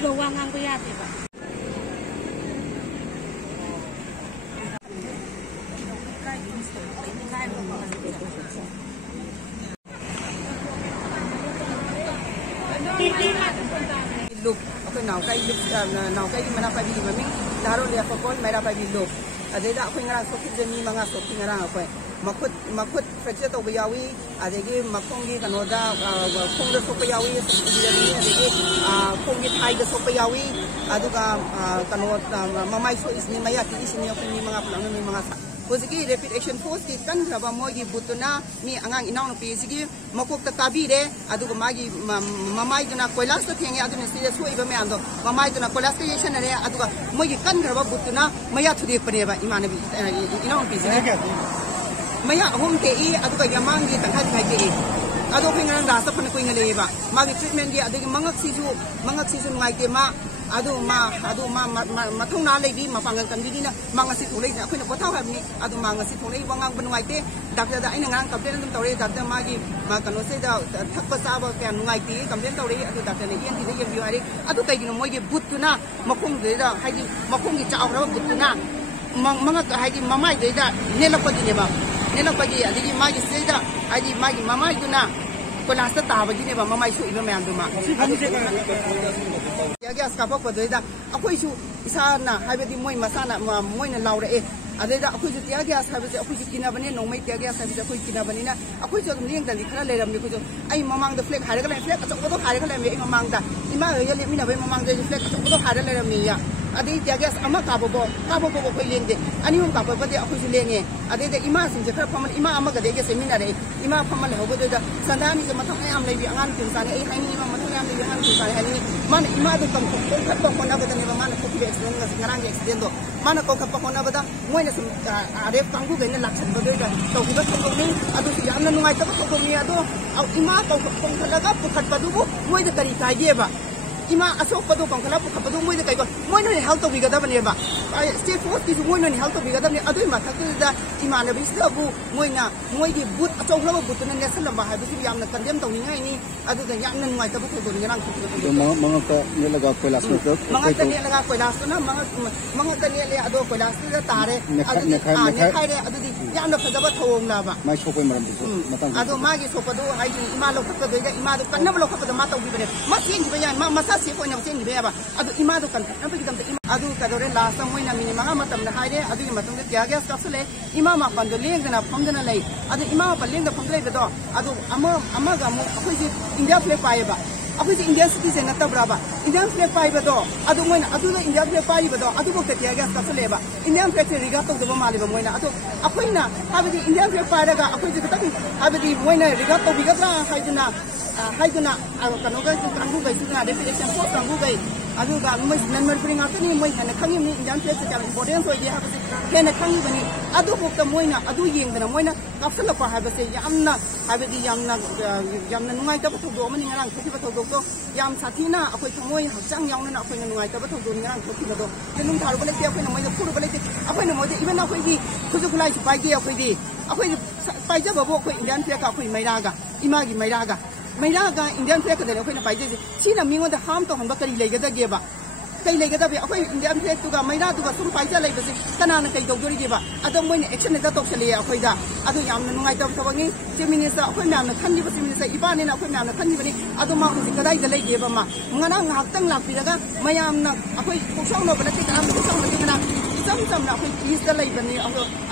udah wangang ko yate ba. Look, ako naukai mana pagi mami, laro dia pokok merah pagi look. Ada dah aku ngarang sokit jeni manga sokit ngarang aku. Makut fracture to bayawi, ada lagi makongi kanoda kongda sok bayawi, ada lagi kongi thai da sok bayawi, ada juga kanoda mamai so isni maya ti isni aku ni manga pulang ni manga. Posisi Rapid Action Force di kan berapa mogi butuna mi angang inang nupi sigi makuk tetabi de, ada juga magi mamai tu nak koilas tu tiangnya ada mesti sesuai iba me ando mamai tu nak koilas tu yeshan ada, ada juga mogi kan berapa butuna maya tu dia pernah ba iman nabi inang nupi sigi. Maya home KE atau kayak mang di tengah tengah KE, atau pengen rasa pun aku ingat leba, magi treatment dia ada mangak sisu ngai tema, aduh matung nalai di, mapanggal kan di na mangak situ lagi, aku nak potau hari ni, aduh mangak situ lagi, wangang benungai te, dak ini ngang kampen tu tahu dak magi makan nasi dah tak pasal apa kan ngai te, kampen tahu aduh dak ni yang tidak yang biari, aduh kayak gini mau je but tu na, makung dia dah, hari makung kita awal but tu na, mangak hari mamai dia dah, ni lepas ni ba. Nela pagi ada di magi seda, ada magi mama itu na, kalau asal tahu begini ba mama itu ibu meyandu ma. Jadi sekarang apa tu dah, aku itu isana, habis di moi masana, moi na laura ada dah aku itu tiada habis aku itu kena bani, nomai tiada habis aku itu kena bani na, aku itu ni yang tadi kerana leram aku itu, ay mamang the flag hari kalau flag atau kotor hari kalau ay mamang dah, ima ya ni mina bay mamang the flag atau kotor hari leram ni ya. Ada tiada ama kabobo kau lende, ani hum kabobo dia aku itu lenge. Ada ima senjata paman ima ama gade ke seminar ima paman hobo dia sandani ke matang ayam lagi angan tulisan hari ni ima matang ayam lagi angan tulisan hari ni mana ima tu kam kat pakona benda ni mana kopi accident ngarang accident tu mana kau kat pakona benda moi na ada tangguh gaya laksan benda tu kita tangguh ni adu siapa nungai tapi tangguh ni adu ima kau pengkalaga pukat padu moi dah kari kaya ba ima asok padu pangkala pukat padu moi dah kaya moi ni hal tu biga dah benda ba state force itu moi ni hal tu biga dah ni adu ima tak tu dah ima nabi selabu moi di but atau kalau but tu ni selam bahaya betul yang nak kerjam tahu ni ini adu dah yang nungai tapi tangguh ni orang mengapa ni laga koilas tu mengapa ni laga koilas tu na mengapa ni laga adu koilas tu dah tarik adu nekai deh adu di yang nak kerja betul lah ba mai sopai malam tu adu magi sopadu hai ima lo kerja tu ima tu kan nama lo kerja mata ubi benda masih ni banyak masa siapa yang masih ni banyak ba adu ima tu kan apa kita ima adu kadore last time moi na mini manga matam na hai deh adu ima tu dia gas kapsul ima ma pandu leng na pamdana lai adu ima pa leng na pamdai bedo adu ama gamu aku ji India flag pai ba aku ji Indian citizen na tabraba Indian flag pai bedo adu moi na adu na India flag pai bedo adu ko dia gas kapsul ba Indian flag riga to do mali ba moi na adu aku ina habidi Indian flag pai daga aku ji tak habidi moi na riga to biga tra hai duna kanu ga tanggu ga suna definition for tanggu ga adu ga moi member bring out ni moi kana khangi ni Indian flag cha important so je habisi kena khangi bani adu ko ta moi na adu yeng na moi na kapsul pa habisi yamna habidi yamna nungai ta thu do mani ngarang thu ba thu do ko yam sathina akoi thmoi hakchang yaung na akoi nungai ta ba thu do ngarang thu ba do tenung tharu ba le te akoi na moi da phuru ba le te akoi na moi de even akoi di khu kulai pai ge akoi pai ja ba bo akoi Indian flag ka akoi maira ga imagi maira ga Indian flag ka de akoi na pai je sina mingo da ham to hamba kari lega da ge ba kai lega da be akoi Indian flag tu ga maira tu ga sum pai ja lai ba se kana na kai dogori ge ba ado moi ne action da tok sele akoi da ado yam na nungai ta ba ngi je minister akoi na khan ni ba se minister iba ne na akoi na khan ni ba ni ado ma ku ka dai da lai ge ba ma ngana ngak tang lak pi daga mayam na akoi kusong no ba na ti ka am kusong na ti na jam na akoi is da lai ba ni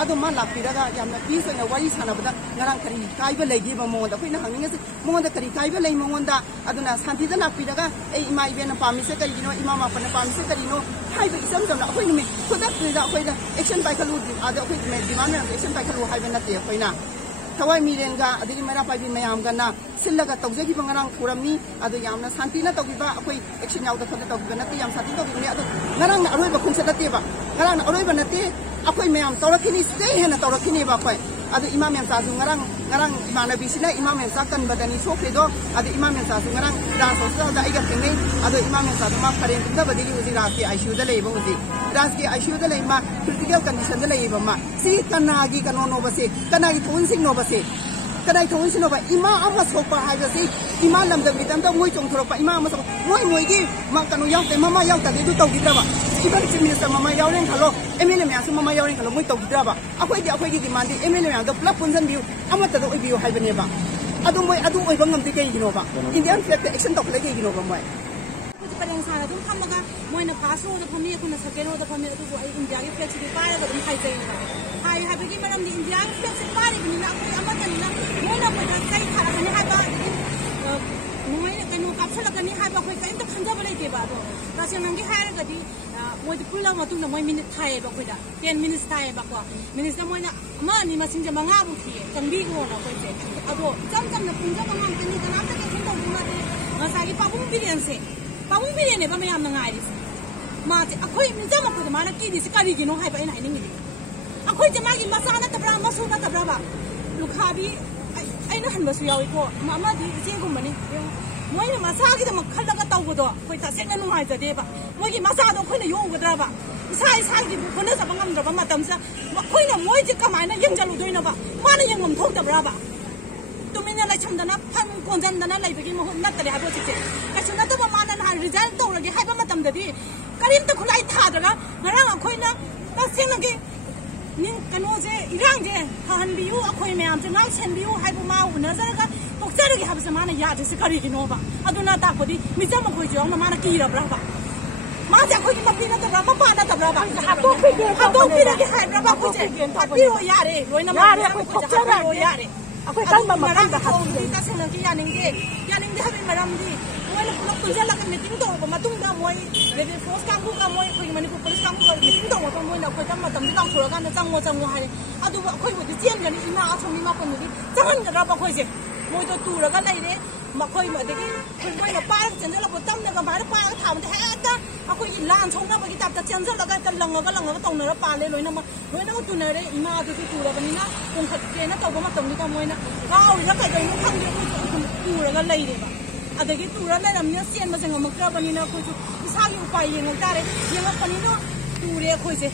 ado ma lak pi daga yam na is na wari sana ba da ngarang kari kai ba lai ge ba mo da akoi na hanging se mo da kari kai ba lai mo da ado na santi da lak pi daga ei ima ibe na pami se kari no ima ma pa na pami se kari no hai ba isam jam na akoi ni me ko da pi da akoi da action by kalu ado akoi me demand na action by kalu hai ba na te akoi na Thawai milen ga adigi mera pai mayam ga na sillaga tawje gi bangarang puramni adu yamna santi na tawgi ba akoi action yaw da thode tawgi na te yam santi tawgi ni adu ngarang na aroi ba khunsa da te ba ngarang na aroi ba na te akoi mayam tawrakini stay hena tawrakini ba koi adu imam yang sasu ngarang imana bisina imam yang sakan badani sokre do adu imam yang sasu ngarang da so da iga tingi adu imam yang sasu ma karen da badili uji rasti ICU da lei ba uji rasti ICU da lei ma critical condition da lei ba ma si kanagi kanono ba se kanagi punsing no ba se kadai thong sino ba ima ama sopa ha ga si ima lam da bidam da moi chong thoro pa ima ama so moi gi ma kanu yaw te mama yaw ta di du tau di da ba iban chief minister mama yaw ren khalo emele me asu mama yaw ren khalo moi tau di da ba akhoi di demand di emele me ga plug punjan biu ama ta do oi biu hai bane ba adu oi bangam ti kai gino ba indian flag action tok lagi gino ba moi pareng sana dum khamaga moina paso da phami kuna sakeno da phami adu ai india gi flex di pare da dum khai jai hai ha bigi maram di india gi flex di pare ni na ko amata ni na moina ko da sai khara kani hai ba moina kanu kapsala kani hai ba ko kai ta khanja ba lai ke ba do ta se nang gi hai ga di moi di pula ma tu na moi minute thai ba ko da 10 minutes thai ba ko minutes na moina ma ni ma sinja manga bu thi kan bi ko na ko je ado jam na punja ba ngam ni kana ta ke sin to ma de ma sa gi pa bum billion se Pawung billion ne ba mayam na nga iris. Mati ako'y minsan ako naman nakidi si karigi nung haiba ina ining ini. Ako'y jamagi masana tabra masuna tabra ba. Lukhabi ay nahan ba suyaw ko. Mama di siya kumani. Mo ni masagi da magkalaga taw ko do. Ako'y tasik na nung haiba diba. Mo gi masado ako'y na yung udra ba. Isa gi kuna sa pangam dra ba matam sa. Ako'y na mo di kamay na yung jaludoy na ba. Mana yung mamthog tabra ba. Tumina la chamdana pan konjandana lai bagi mo nattare habo chike kachuna to mana na result to lagi haiba matam dadi karim to khulai tha daga ngarang akhoi na ta senagi nin kano je irang je han biu akhoi me am je ngai chen biu haiba ma una zaraga pokchari gi habsa mana ya je sikari gi no ba aduna ta khodi mijam akhoi je na mana ki ra bra ba ma ja khoi ki mapina ta ba pa na ta bra ba ha to pi gi haiba ba khoi je ati ro ya re roi na ma ya khoi je ha ro ya re Ako'y kalma maganda hati. Kasi nang yaning di habing maramdi. Moy na punja la kan meeting to matung da moy level force kam ka moy ko mani ko police kam ko meeting to ko moy na ko tam matam di tang thura kan chang mo hai adu ba khoi mo di chen gan ina a thomi ma ko ni changan da ba khoi je moy to tu ra ga lai re ma khoi ma de ki moy na pa chen la ko tam da ga ba pa ga tham ha ta ako'y lan chong na ba ki tap ta chen la ga ta lang ga tong na ra pa le loi na tu na re ina adu tu ra ga ni na kung khat ke na to ba matam ni ka moy na ka au ra ka dai no khang de tu ra ga lai re ba adagi tura na ram niya siyan masang magkabani na ko isagi upay yung tare yung kanino ture ko je